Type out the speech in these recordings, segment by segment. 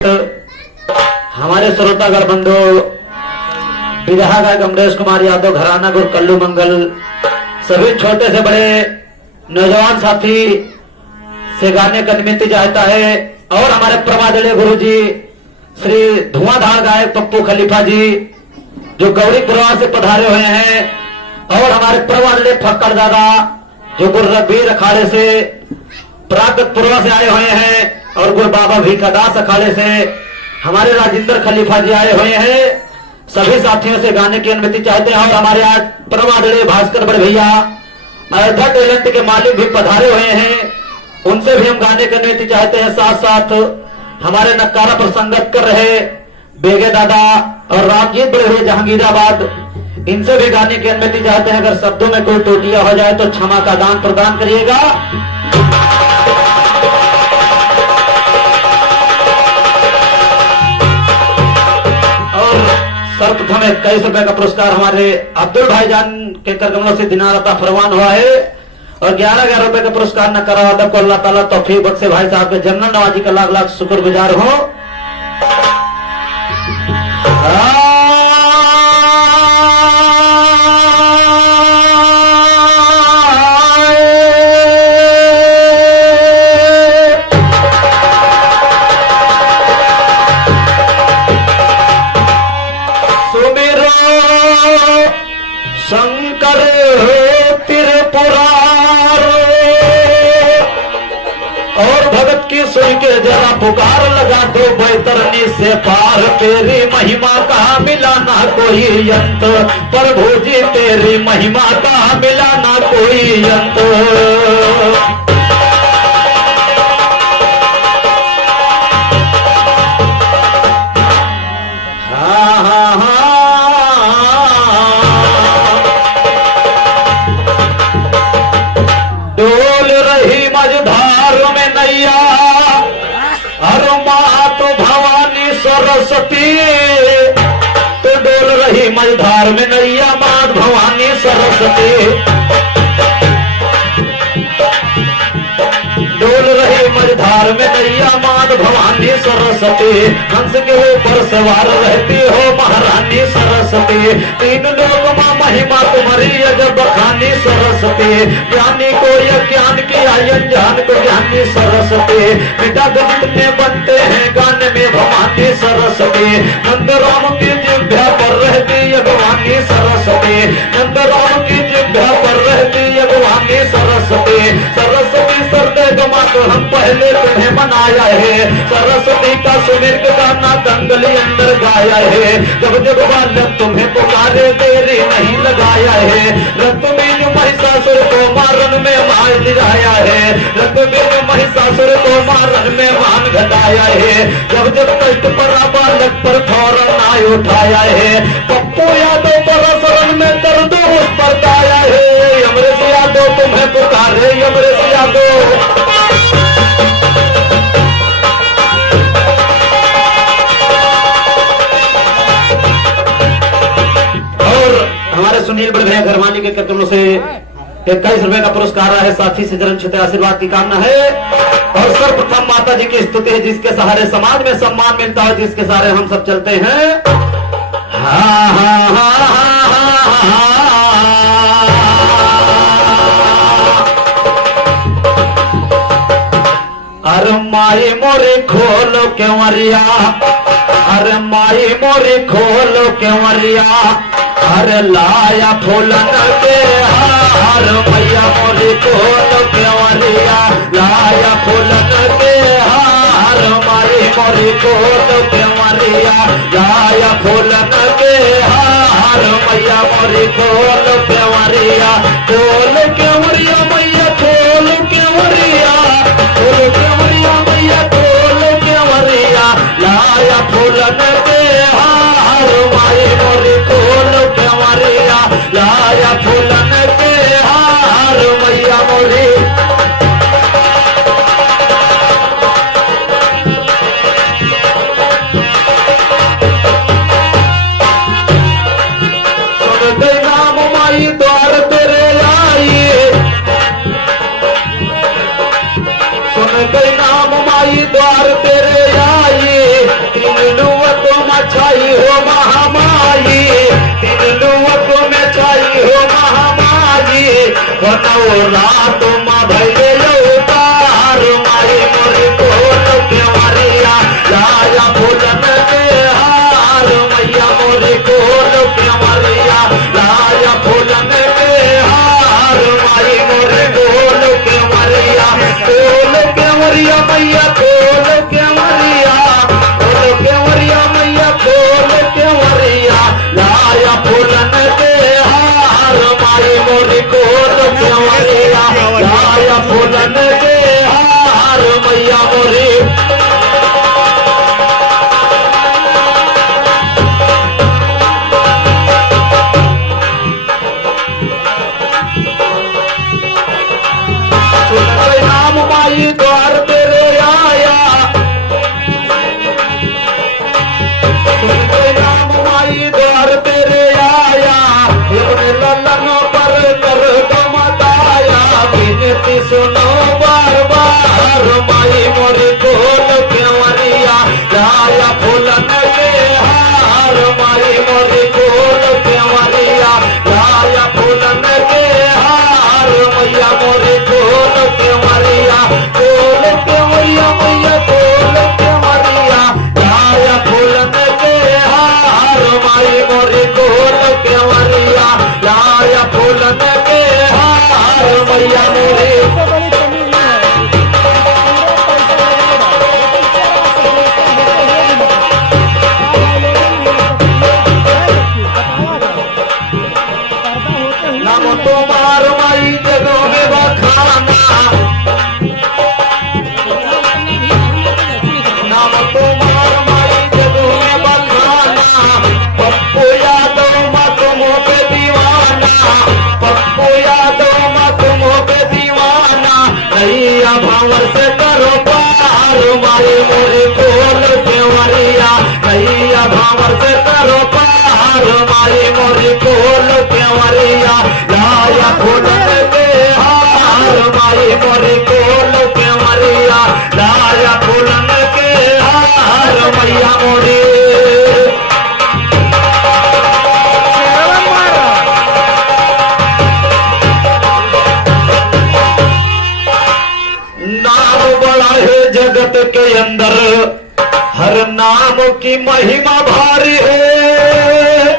हमारे श्रोतागण बंधु विधायक गायक अमरेश कुमार यादव, घराना गुरु कल्लू मंगल, सभी छोटे से बड़े नौजवान साथी से गाने का निमित्त चाहता है। और हमारे प्रवादनीय गुरु जी श्री धुआंधार गायक पप्पू खलीफा जी जो गौरी परिवार से पधारे हुए हैं, और हमारे प्रवादनीय फक्कड़ दादा जो गुरु रघुवीर अखाड़े से प्रागत पूर्वा से आए हुए हैं, और गुरु बाबा भीखादास अखाड़े से हमारे राजेंद्र खलीफा जी आए हुए हैं। सभी साथियों से गाने की अनुमति चाहते हैं। और हमारे आज प्रवादनीय भास्कर बड़े भैया अयोध्या टैलेंट के मालिक भी पधारे हुए हैं, उनसे भी हम गाने की अनुमति चाहते हैं। साथ साथ हमारे नक्कारा पर संगत कर रहे बेगे दादा और रामजीत बड़े हुए जहांगीराबाद, इनसे भी गाने की अनुमति चाहते हैं। अगर शब्दों में कोई टोटियां हो जाए तो क्षमा का दान प्रदान करिएगा। सर्वप्रथम 21 रुपए का पुरस्कार हमारे अब्दुल भाईजान के करकमलों से दिनारता फरमान हुआ है, और 11-11 रुपए का पुरस्कार न करा अदब को अल्लाह ताला तौफीक बख्शे। भाई साहब के जनरल नवाजी का लाख लाख शुक्रगुजार हो। शंकर त्रिपुरार और भगत की सुन के जरा पुकार लगा दो बैतरनी से पार। तेरी महिमा कहा मिला ना कोई यंत, प्रभु जी तेरी महिमा कहा मिला ना कोई यंत। सरस्वती तो डोल रही मझधार में नैया मात भवानी सरस्वती, डोल रही मझधार में नैया मात भवानी सरस्वती। हंस के ऊपर सवार रहती हो महारानी सरस्वती। तीन लोग मां महिमा तुम्हारी अजब बखानी सरस्वती। ज्ञानी को यह ज्ञान की अनजान को ज्ञानी सरस्वती। बेटा गणित में बनते हैं गाने में भवानी सरस्वती। नंद राम की जिभ्या पर रहती है भवानी सरस्वती। नंद राम की जिभ्या पर रहती है भवानी सरस्वती। सरस्वती सरदे गमा तो हम पहले तुम्हें मनाया है। सरस्वती का सुमिर गाना दंगली अंदर गाया है। जब जब बालक तुम्हें पुकारे देरी नहीं लगाया है। रक्तबीज महिषासुर को मारन में मार गिराया है। रक्तबीज महिषासुर को मारन में मान घटाया है। जब जब कष्ट पड़ा बालक पर फौरन आय उठाया है। पप्पू यादव पर शरण में कर दो उस पर गाया है। अमरेश यादव तुम्हें पुकारे अमरेश यादव। हमारे सुनील बड़े भैया घरवानी के करकमलों से 21 रुपए का पुरस्कार है। साथी से जन्म क्षेत्र आशीर्वाद की कामना है। और सर्वप्रथम माता जी की स्तुति है जिसके सहारे समाज में सम्मान मिलता है, जिसके सहारे हम सब चलते हैं। अरे माई मोरे खोलो केवरिया, अरे माई मोरे खोलो केवरिया। अरे लाया फूलन के हार मैया मोरी खोलो केवरिया। लाया फूलन के हार माई मोरी खोलो केवरिया। लाया फूलन के हार मैया मोरी खोलो केवरिया। खोल केवरिया मैया खोल केवरिया। खोल केवरिया मैया खोल केवरिया। लाया फूलन के हार माई मोरी खोलो केवरिया। लाया फूलन के हार मैया मोरी। सुन गई नाम माई द्वार तेरे आई। सुन गई नाम माई द्वार तेरे आई। छाई हो महामाई, तीन लोक में छाई हो महामाई, बनौ रात माँ भैले उतार, माई मोरी खोल के मरिया लाया भोजन के हार, मैया मोरी खोल के मरिया लाया भोजन के हार, माई मोरी खोल के मरिया, खोल के मरिया मैया खोल के मरिया, खोल के मरिया मैया खोल के मरिया लाया भोजन के हार, माई मोरी खोल के मरिया लाया भोजन के हार, मैया मोरी नाम माई द्वार तेरे आया, नाम माई द्वार तेरे आया, अपने ललन पर कर कमताया, विनती सुनो बार बार, माई मोरी खोल के मरिया लाया फूलन के हार, माई मोरी खोल के मरिया लाया फूलन के हार, मैया मोरी खोल के मरिया, खोल के मरिया मैया खोल के मरिया लाया फूलन के हार, माई मोरी खोल के मरिया लाया फूलन के हार, मैया मोरी नाम तुम्हार माई जगों में बखाना, नाम तुम्हार माई जगों में बखाना, पप्पू यादव मतमो पे दीवाना, पप्पू यादव मतमो पे दीवाना, नैया भंवर से करो पार, माई मोरी खोल के मरिया नैया भंवर से करो पार, माई मोरी खोल के मरिया लाया भोजन के हार, माई मोरी खोल के मरिया लाया भोजन के हार, मैया मोरी नाम बड़ा है जगत के अंदर, हर नाम की महिमा भारी है,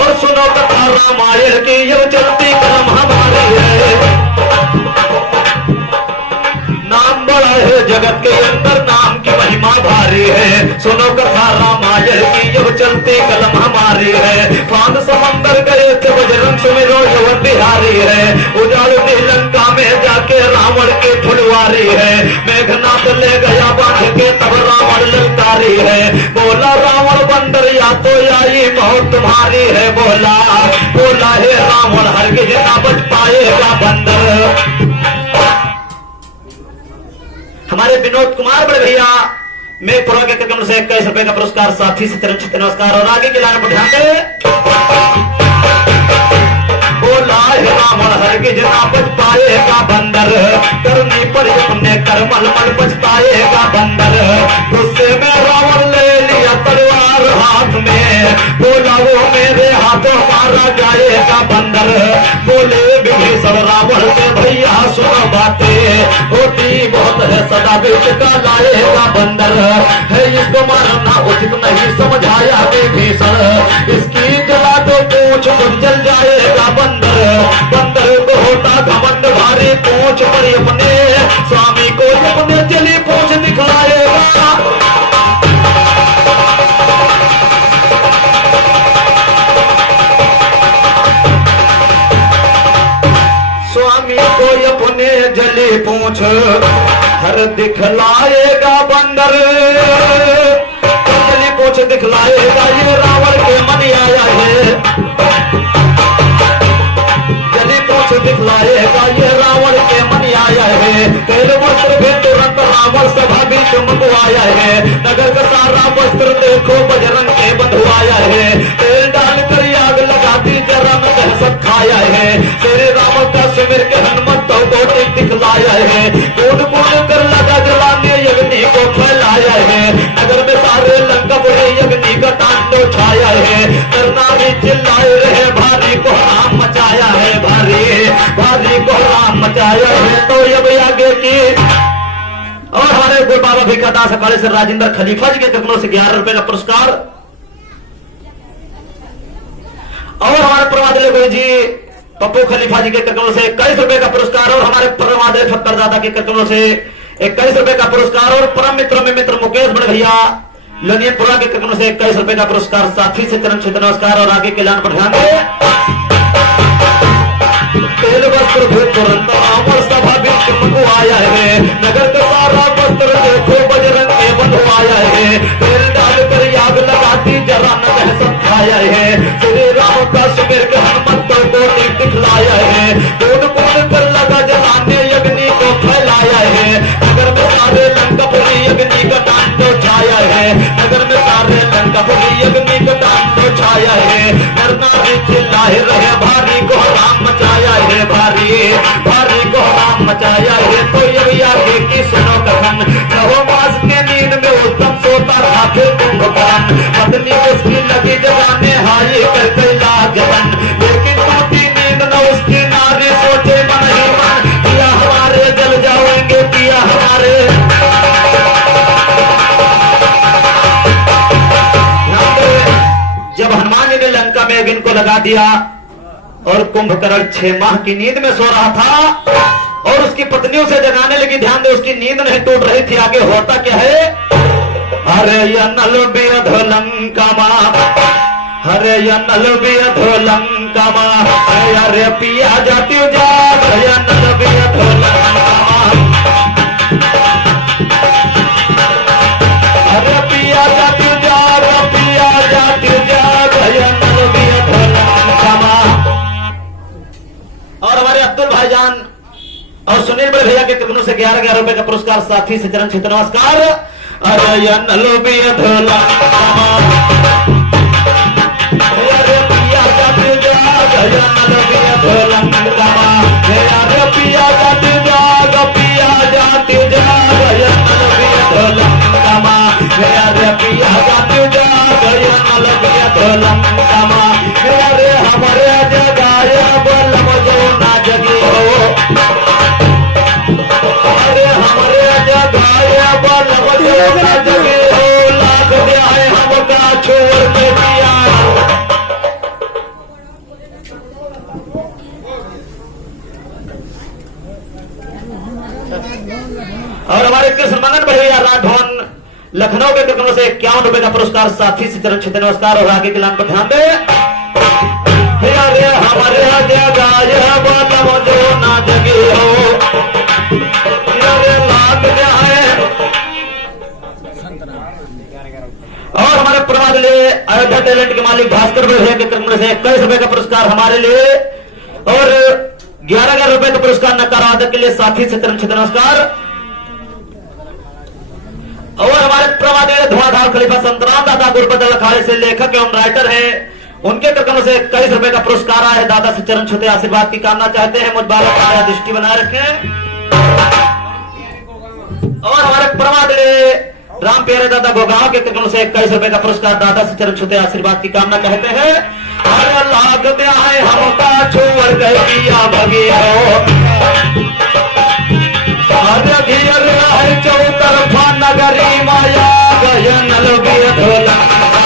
और सुनो कथा रामायण की यो चलती क्रम हमारी है, नाम बड़ा है जगत के अंदर, नाम की महिमा भारी है, सुनो कथा रामायण की यो चलती कलम हमारी है, पान समंदर गए थे बजरंग सुमिरो यह बिहारी है, उजाड़ दी लंका में जाके रावण की फुलवारी है, मेघनाथ ले गया बांध के तब रावण ललकारी है, बोला रावण बंदर या तो आई मौत तुम्हारी है, बोला बोला है रावण हरगिज ना बच पाएगा बंदर। हमारे विनोद कुमार बड़े भैया में पुरा के कार्यक्रम से 21 रुपए का पुरस्कार, साथी से तरह नमस्कार, और आगे की लाइन पर ध्यान दे। बोला है रावण हरगिज ना बच पाएगा बंदर, करनी पड़ी अपने कर्मल मन पछताएगा बंदर, गुस्से में रावण ले लिया तलवार हाथ में, बोला वो मेरे हाथों मारा जाएगा बंदर, बोले विभीषण रावण से भैया सुनो बातें, होती बहुत है सदा बीच का लाएगा बंदर, है इसको मारना उचित नहीं समझाया विभीषण, इसकी जला तो पूछ जल जाएगा बंदर, बंदर को होता घमंड भारी पूछ पर अपने स्वामी को अपने जली पूछ दिखलाएगा, स्वामी को अपने जली पूछ हर दिखलाएगा बंदर, जली पूछ दिखलाएगा, ये रावण के मन आया है, दिखलाएगा ये रावण के मन आया है, तेरे वस्त्र भी तुरंत रावण सभा भी चमकवाया है, नगर का सारा वस्त्र देखो बजरंग के बंधुआया है, तेल डाल कर आग लगाती जरा में दहशत खाया है, तेरे रावण का सिमर के हनुमत को दिखलाया है, कूद कूद कर लगा जलाने यज्ञ को फैलाया है, नगर में सारे लंका बड़े यज्ञ का तांडव खटास अखाड़े से राजेंद्र खलीफा जी के कदमों से 11 रुपए का पुरस्कार। और हमारे प्रमादले गुरु जी पप्पू खलीफा जी के कदमों से 21 रुपए का पुरस्कार। और हमारे प्रमादले फक्करदादा के कदमों से 21 रुपए का पुरस्कार। और परम मित्रों में मित्र मुकेश बड़े भैया लोनियनपुरा के कदमों से 21 रुपए का पुरस्कार। साथी से चरण छित नमस्कार। और आगे के ऐलान पर ध्यान दें। तेल वस्त्र तुरंत अमर सभा बीच मंगवाया है, नगर का सारा वस्त्र देखो बजरंग के बंधवाया है। तेल डालकर याग लगाती जरा न दहशत खाया है, श्री राम का सुमेर के हनुमंतों को दिखलाया है। कौन कौन पर लगा जलाने अग्नि को फैलाया है, नगर में सारे लंकापुरी अग्नि का तांडव छाया है। नगर में सारे लंकापुरी अग्नि का तांडव छाया है। नर नारी चिल्लाए रहे भारी को राम मचाया है, भारी भारी को राम मचाया है। तो ये आगे की सुनो कथन, नवो मास के नींद में उत्तम सोता था फिर कुंभकर्ण। पत्नी उसकी लगी जगाने हाय कर कैला जवन, लेकिन टूटी नींद न उसकी नारी सोचे मन ही मन, पिया हमारे जल जाएंगे पिया हमारे। जब हनुमान जी ने लंका में अग्नि को लगा दिया और कुंभकर्ण 6 माह की नींद में सो रहा था और उसकी पत्नियों से जगाने लगी। ध्यान दे, उसकी नींद नहीं टूट रही थी। आगे होता क्या है, अरे यनल बेध लंका हरे यनल बेध लंका अरे पिया जाती जाग यनल बेध लंका अरे पिया जाती जाग पिया जाती जाग यनल बेध लंका। और हमारे अब्दुल भाईजान और सुनील बड़े भैया के कदमों से 11 रुपए का पुरस्कार। साथी से चरण छित नमस्कार। अरे यनल बेध लंका अरे पिया जाती जाग यनल बेध लंका अरे पिया जाती जाग पिया जाती जाग यनल बेध लंका अरे पिया जाती जाग यनल बेध लंका अरे हमारे जगाया बलम जो ना जगी हो, अरे हमारे जगाया बलम जो ना जगी हो, लाग दिया है हमका छोड़ के दिया। और हमारे कृष्ण मंगन भैया राजभवन लखनऊ के कदमों से 51 रुपए का पुरस्कार। साथी से चरण छित नमस्कार। और आगे के ऐलान पर ध्यान दे। अरे हमारे जगाया बलम जो ना जगी हो, अरे लाग जाए। और हमारे प्रमादले अयोध्या टैलेंट के मालिक भास्कर भैया के कदमों से 21 रुपए का पुरस्कार हमारे लिए। और 11 रुपए का पुरस्कार नकारादक के लिए। साथी से चरण छित नमस्कार। और हमारे प्रवादी धुआंधार खलीफा संतराम दादा गुरबदल अखाड़े से लेखक एवं राइटर है, उनके कदमों से 21 रुपए का पुरस्कार आया है। दादा से चरण छूते आशीर्वाद की कामना चाहते हैं, मुझ बालक का दृष्टि बनाए रखें। और हमारे प्रवादी राम प्यारे दादा गोगांव के कदमों से 21 रुपए का पुरस्कार। दादा से चरण छूते आशीर्वाद की कामना चाहते हैं। अरे लाग में आए हमका छोड़ गए पिया भगे हो, चौतरफा नगरी माया गयनल बेध लंका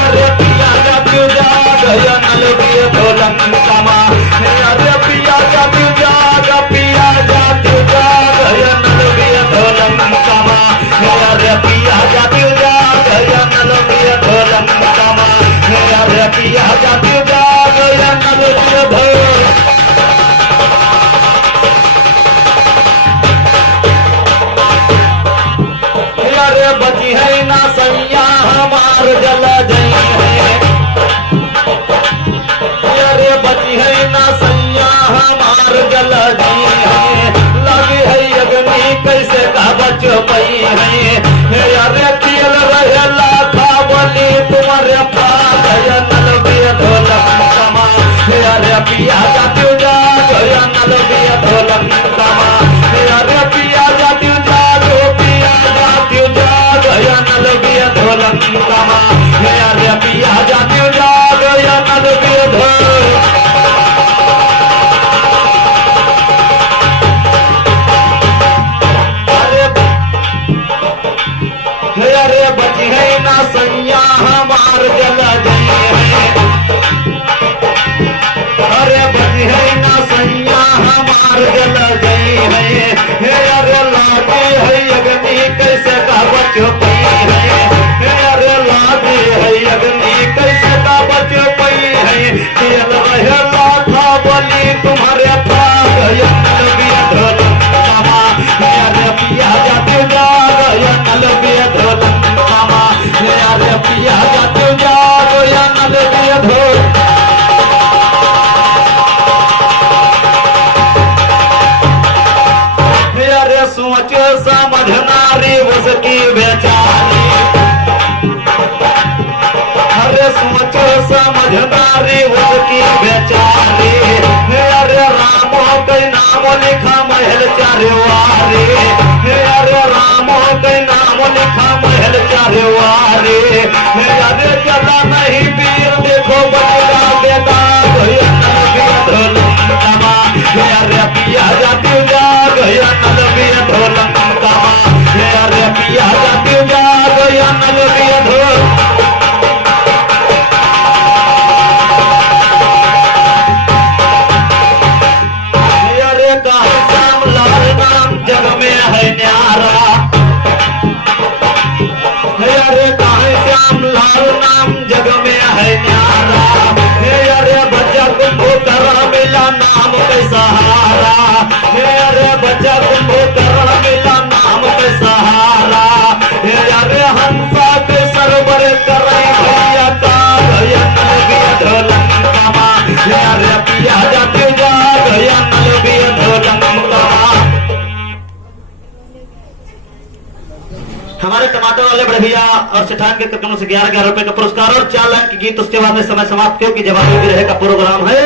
अरे पिया जाती जाग गयनल बेध लंका अरे पिया जाती जाग पिया जाती जाग गयनल बेध लंका अरे पिया जाती जाग गयनल बेध लंका अरे पिया जाती जाग गयनल बेध। बची है ना सैया बची है ना सैया हमार जल गई है, अरे बची है ना सैया हमार जल गई है, हे अरे लागे है अग्नि कैसे का बच पई है, हे अरे लागे है अग्नि कैसे का बच पई है, खेल रहे लाथा बलि तुम्हारे पाग नल बेधल मामा, हे अरे पिया जाते जाग या नल बेधल मामा, हे अरे पिया जाते जाग या नल बेधल। सोच समझनारी उसकी बेचारी, अरे सोच समझनारी उसकी बेचारी, अरे रामो के नाम लिखा महल चारवारी, अरे रामो के नाम लिखा महल चारवारी, अरे चला नहीं पीर देखो बचरा बेटा अरे पिया जाती जाग या नल बेधल कामा, अरे पिया जाती जाग या नल बेधल। अरे कहा श्याम लाल नाम जग में है न्यारा, अरे कहा श्याम लाल नाम जग में है न्यारा, अरे बच्चा कुंभो करा मिला नाम के सहारा, अरे बच्चा कुंभो करा मिला नाम के सहारा, अरे हंसा के सरबर करे भैया का भैया नल बेधल कामा, अरे पिया जाते जाग या नल बेधल कामा। हमारे टमाटर वाले बड़े भैया और सेठान के कार्यक्रमों से 11,11 रुपए का पुरस्कार और 4 लाख की गीत उसके बाद में समय समाप्त क्योंकि जवाब भी रहेगा प्रोग्राम है।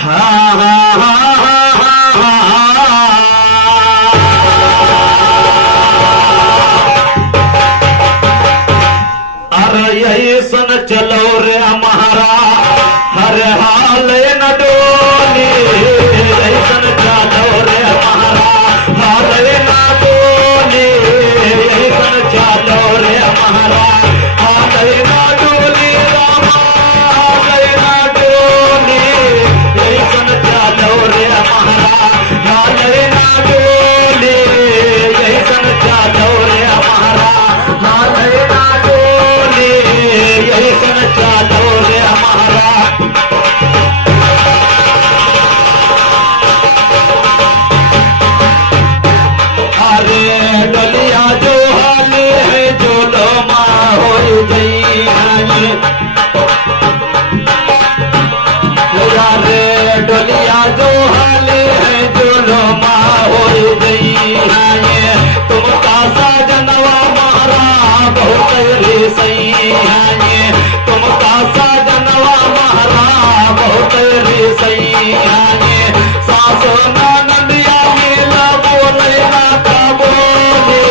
हाँ हाँ हाँ हाँ हाँ अरे यही सुन चलो रे हमारा हर हाल न डोली, यही सुन चलो रे हमारा हाल न डोली, यही सुन चलो रे हमारा हाल न डोली, रामा हाल न डोली, यही सुन चलो रे हमारा हाल न डोली, यही सुन चलो रे हमारा हाल न डोली, यही सुन चलो रे हमारा। अरे डलिया जो हाल है जो लोमा हो गई है, अरे डलिया जो हाल है जो लोमा हो गई है, तुमका साजनवा मारा बहुत रे सही है, तुमका साजनवा मारा बहुत रे सही है, सासो नंदिया मिला बोले ना का बोले,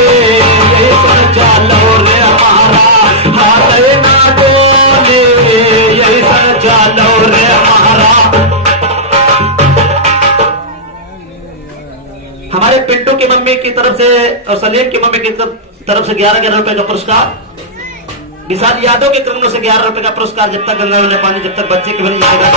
यही सुन चलो रे हमारा हाथ ना डोले, यही सुन चलो रे हमारा। हमारे पिंटू की मम्मी की तरफ से और सलीम की मम्मी की तरफ से 11,11 रुपए का पुरस्कार, विशाल यादव के क्रमों से 11 रुपए का पुरस्कार, जब तक गंगा में पानी जब तक बच्चे की भरी हमारा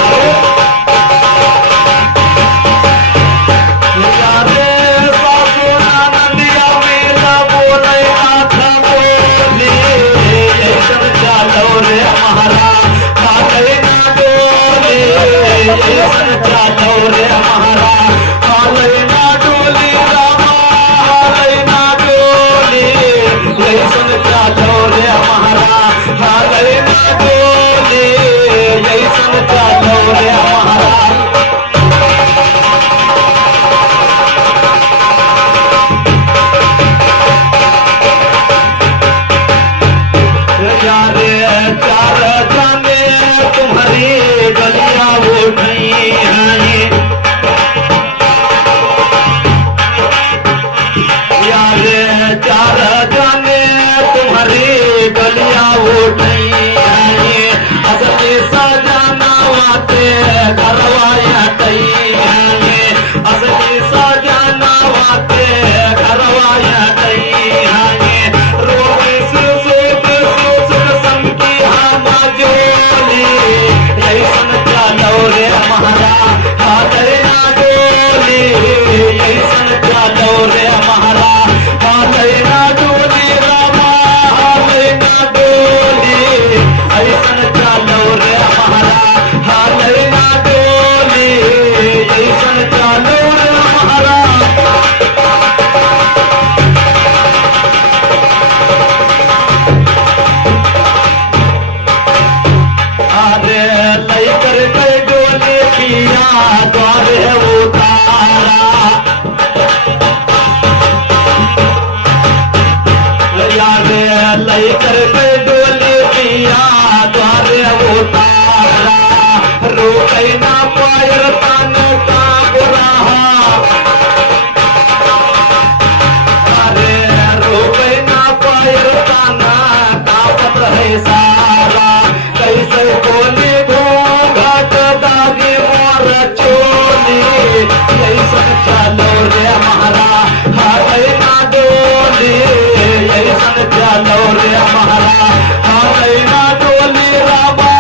महारा हालै ना डोली रामा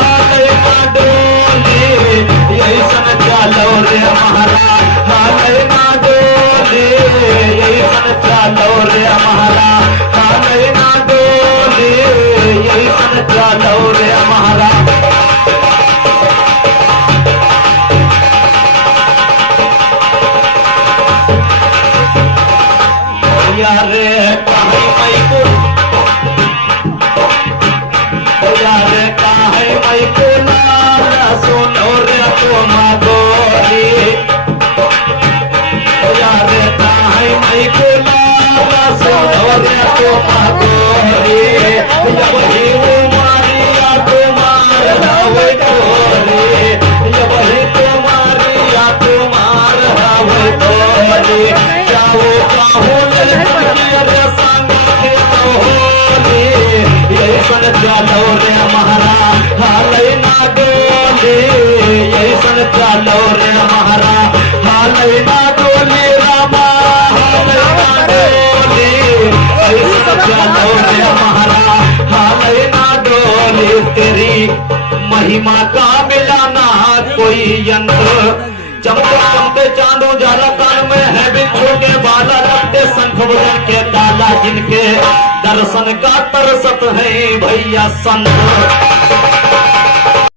हालै ना डोली ऐसन चलो रे महारा हालै ना डोली ऐसन चलो रे महारा हालै ना डोली ऐसन चलो रे महारा यारे काहे मई को यारे काहे मई को लाला सुनो रे तुम गोरी यारे काहे मई को लाला सुनो रे तुम गोरी जब ही मारिया तुम्हार हवे तोरी जब ही तुम्हारिया तुम्हार हवे तोरी जाओ काहू ऐसन चलो रे महारा हालै ना डोली ऐसन चलो रे महारा हालै ना डोली रामा हालै ना डोली ऐसन चलो रे महारा हालै ना डोली तेरी महिमा का मिलाना कोई यंत्र चमके चमके चांदो जाला कान में है बिच्छू के बाला रखते शंख बजन के ताला जिनके दर्शन का तरसत है भैया संत